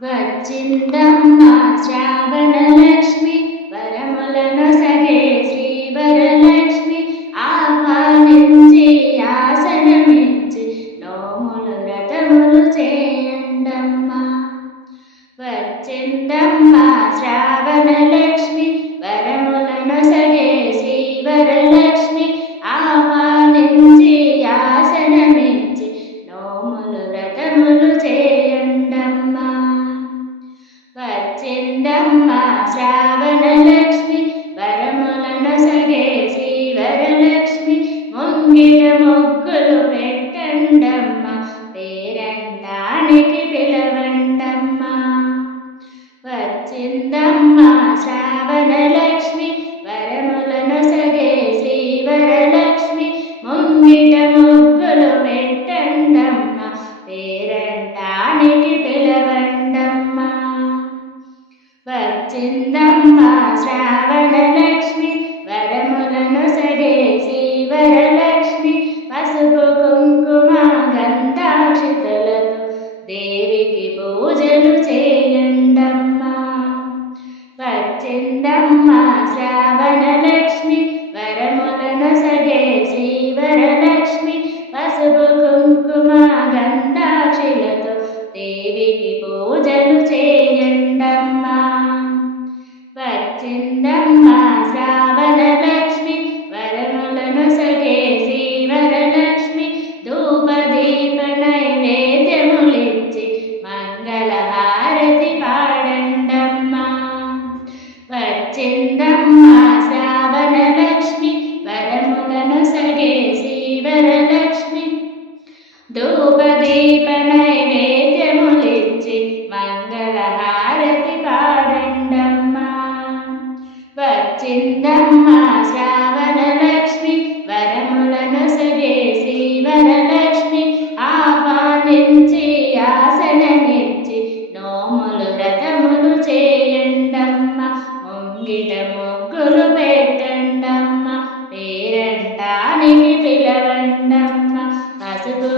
వచ్చిందమ్మ శ్రావణలక్ష్మి వరములను సగే శ్రీ వరలక్ష్మి ఆహ్వానించి ఆసనమిచ్చి నోములు వ్రతములు చేయండమ్మా. వచ్చిందమ్మ శ్రావణలక్ష్మి వరములను సగే శ్రీ వరలక్ష్మి ఆహ్వానించి ఆసనమిచ్చి నోములు వ్రతములు చేయండమ్మా. వచ్చిందమ్మ శ్రావణలక్ష్మి వరములను సగే శ్రీ వరలక్ష్మి ముంగిట మొక్కులు పెట్టండమ్మ పేరంటానికి పిలవండమ్మా. వచ్చిందమ్మ శ్రావణలక్ష్మి వరములను సగే శ్రీ వరలక్ష్మి ముంగిట మొక్కులు పెట్టండమ్మ పేరంటానికి పిలవండమ్మా. వచ్చిందమ్మ శ్రావణలక్ష్మి వరములను సగే శ్రీ వరలక్ష్మి పసుపు కుంకుమ గంధాక్షితలతో దేవికి పూజలు చేయండమ్మా. వచ్చిందమ్మ శ్రావణలక్ష్మి వరములను సగే శ్రీ వరలక్ష్మి పసుపు కుంకుమ గంధాక్షిలతో దేవికి పూజలు చేయండమ్మా. వచ్చిందమ్మ శ్రావణలక్ష్మి వరములను సగే శ్రీ వరలక్ష్మి ధూపదీప నైవేద్యములిచ్చి మంగళహారతి పాడండమ్మా. వచ్చిందమ్మ శ్రావణలక్ష్మి వరములను సగే శ్రీ వరలక్ష్మి ధూపదీప నైవేద్యములిచ్చి మంగళహారతి పాడండమ్మా. వచ్చిందమ్మ శ్రావణలక్ష్మి వరములను సగే శ్రీ వరలక్ష్మి ఆహ్వానించి ఆసనమిచ్చి నోములు వ్రతములు చేయండమ్మ ముంగిట మొక్కులు పెట్టండమ్మ పేరంటానికి పిలవండమ్మ పసుపు